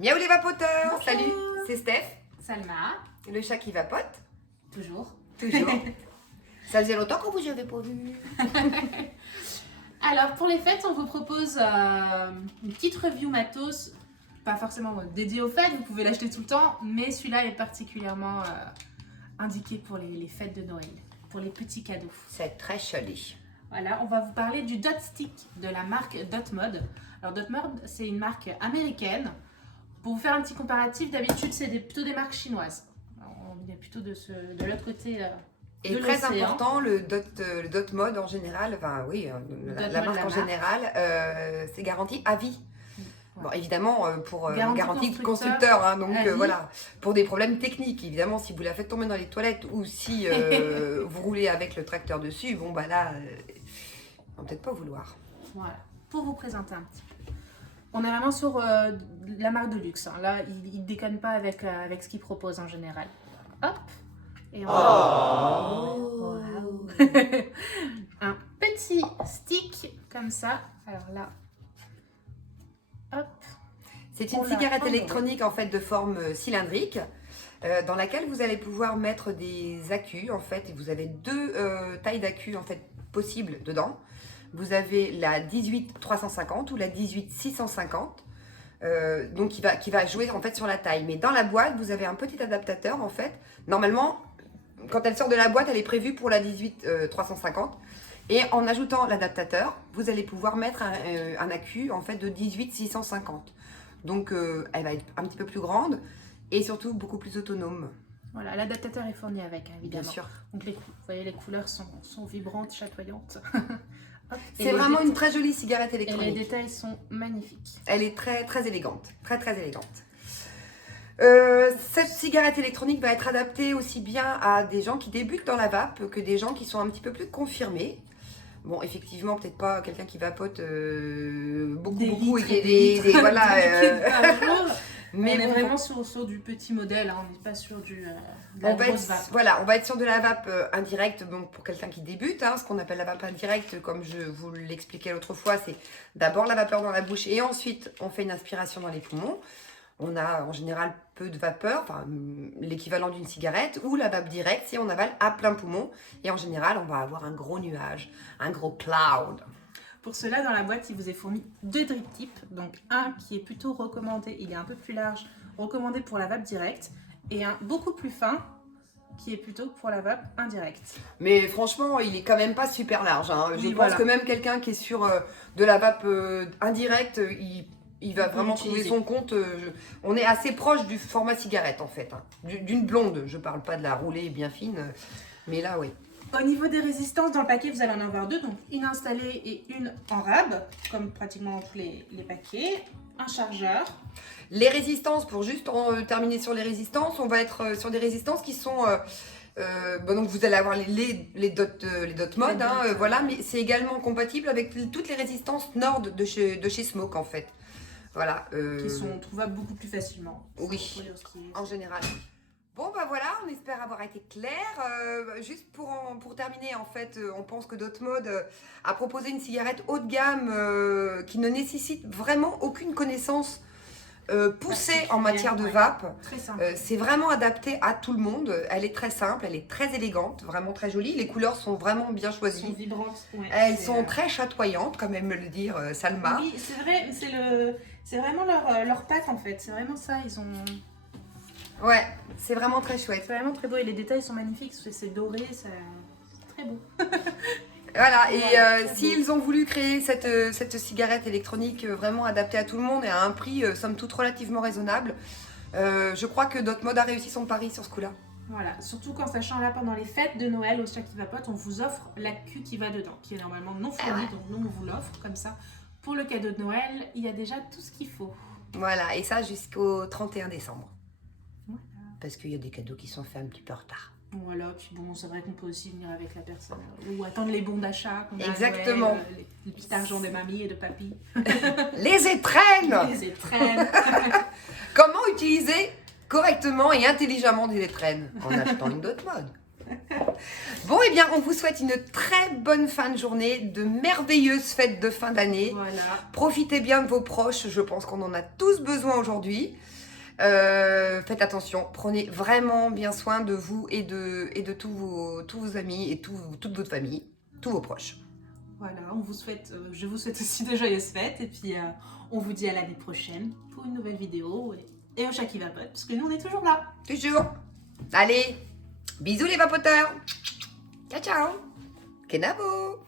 Miaou les vapoteurs. Bonjour. Salut, c'est Steph, Salma, le chat qui vapote, toujours. toujours. Ça faisait longtemps qu'on vous avait pas vu. Alors, pour les fêtes, on vous propose une petite review matos, pas forcément dédiée aux fêtes, vous pouvez l'acheter tout le temps, mais celui-là est particulièrement indiqué pour les fêtes de Noël, pour les petits cadeaux. C'est très joli. Voilà, on va vous parler du Dot Stick de la marque Dot Mod. Alors, Dot Mod, c'est une marque américaine. Pour vous faire un petit comparatif, d'habitude, c'est plutôt des marques chinoises. Alors, on est plutôt de l'autre côté. Et de très l'océan. important, le dot mode en général, enfin oui, la marque en général, c'est garanti à vie. Ouais. Bon, évidemment, pour garantie constructeur. constructeur, hein, donc À vie. voilà, pour des problèmes techniques, évidemment, si vous la faites tomber dans les toilettes ou si vous roulez avec le tracteur dessus, bon bah là, on va peut-être pas vouloir. Voilà, pour vous présenter un petit peu. On est vraiment sur la marque de luxe. Hein. Là, il ne déconne pas avec ce qu'il propose en général. Hop. Et on Waouh. Un petit stick comme ça. Alors là, hop. C'est une On l'a cigarette enlevé. électronique en fait de forme cylindrique dans laquelle vous allez pouvoir mettre des accus en fait. Et vous avez deux tailles d'accus en fait possibles dedans. Vous avez la 18-350 ou la 18-650. Donc qui va jouer en fait sur la taille. Mais dans la boîte, vous avez un petit adaptateur en fait. Normalement, quand elle sort de la boîte, elle est prévue pour la 18-350. Et en ajoutant l'adaptateur, vous allez pouvoir mettre un accu en fait de 18-650. Donc elle va être un petit peu plus grande et surtout beaucoup plus autonome. Voilà, l'adaptateur est fourni avec, hein, évidemment. Bien sûr. Donc vous voyez, les couleurs sont vibrantes, chatoyantes. Hop. Et C'est les vraiment déta- une très jolie cigarette Et les électronique. détails sont magnifiques. Elle est très très élégante, très très élégante. Cette cigarette électronique va être adaptée aussi bien à des gens qui débutent dans la vape que des gens qui sont un petit peu plus confirmés. Bon, effectivement, peut-être pas quelqu'un qui vapote beaucoup Des beaucoup litres et et des litres voilà. de liquide par jour. Mais on est bon, vraiment sur du petit modèle, hein, on n'est pas sur de la on va grosse être, vape. voilà, on va être sur de la vape indirecte, donc pour quelqu'un qui débute, hein, ce qu'on appelle la vape indirecte, comme je vous l'expliquais l'autre fois, c'est d'abord la vapeur dans la bouche et ensuite on fait une aspiration dans les poumons. On a en général peu de vapeur, enfin l'équivalent d'une cigarette, ou la vape directe, c'est on avale à plein poumon. Et en général, on va avoir un gros nuage, un gros cloud. Pour cela, dans la boîte, il vous est fourni deux drip tips. Donc un qui est plutôt recommandé, il est un peu plus large, recommandé pour la vape directe. Et un beaucoup plus fin, qui est plutôt pour la vape indirecte. Mais franchement, il est quand même pas super large. Hein. Je Oui, pense voilà. que même quelqu'un qui est sur de la vape indirecte, il va peut vraiment trouver l'utiliser. son compte. On est assez proche du format cigarette en fait. Hein. D'une blonde, je parle pas de la roulée bien fine, mais là oui. Au niveau des résistances, dans le paquet, vous allez en avoir deux. Donc une installée et une en rab, comme pratiquement dans tous les paquets. Un chargeur. Les résistances, pour juste terminer sur les résistances, on va être sur des résistances qui sont... bon, donc vous allez avoir les dot mode, hein, dots, voilà, mais c'est également compatible avec toutes les résistances Nord de chez Smoke en fait. Voilà. Qui sont trouvables beaucoup plus facilement. Oui. Faut dire ce qui est. En général. Bon bah voilà, on espère avoir été clair. Juste pour terminer, en fait, on pense que Dotmode a proposé une cigarette haut de gamme qui ne nécessite vraiment aucune connaissance poussée en matière de Ouais. vape. Très simple. C'est vraiment adapté à tout le monde. Elle est très simple, elle est très élégante, vraiment très jolie. Les couleurs sont vraiment bien Elles sont choisies. vibrantes. Ouais, Elles c'est, sont très chatoyantes, comme aime le dire Salma. Oui, c'est vrai, c'est vraiment leur patte en fait. C'est vraiment ça. Ils ont. Ouais, c'est vraiment très chouette. C'est vraiment très beau et les détails sont magnifiques. C'est doré, c'est très beau. Voilà, et Voilà, très s'ils ont voulu créer cette cigarette électronique vraiment adaptée à tout le monde et à un prix somme toute relativement raisonnable, je crois que Dotmode a réussi son pari sur ce coup-là. Voilà, surtout qu'en sachant là pendant les fêtes de Noël au Chat qui vapote, on vous offre la queue qui va dedans, qui est normalement non fournie, donc nous on vous l'offre comme ça. Pour le cadeau de Noël, il y a déjà tout ce qu'il faut. Voilà, et ça jusqu'au 31 décembre. Voilà. Parce qu'il y a des cadeaux qui sont faits un petit peu en retard. Voilà, puis bon, c'est vrai qu'on peut aussi venir avec la personne ou attendre les bons d'achat qu'on a à Exactement. Noël, le petit argent de mamie et de papy. Les étrennes. Les étrennes. Comment utiliser correctement et intelligemment des étrennes en achetant une Dotmode. Bon, eh bien, on vous souhaite une très bonne fin de journée, de merveilleuses fêtes de fin d'année. Voilà. Profitez bien de vos proches, je pense qu'on en a tous besoin aujourd'hui. Faites attention, prenez vraiment bien soin de vous et de tous vos amis et toute votre famille, tous vos proches. Voilà, je vous souhaite aussi de joyeuses fêtes et puis on vous dit à l'année prochaine pour une nouvelle vidéo et au chat qui vapote, parce que nous on est toujours là. Toujours. Allez, bisous les vapoteurs. Ciao, ciao. Kenavo.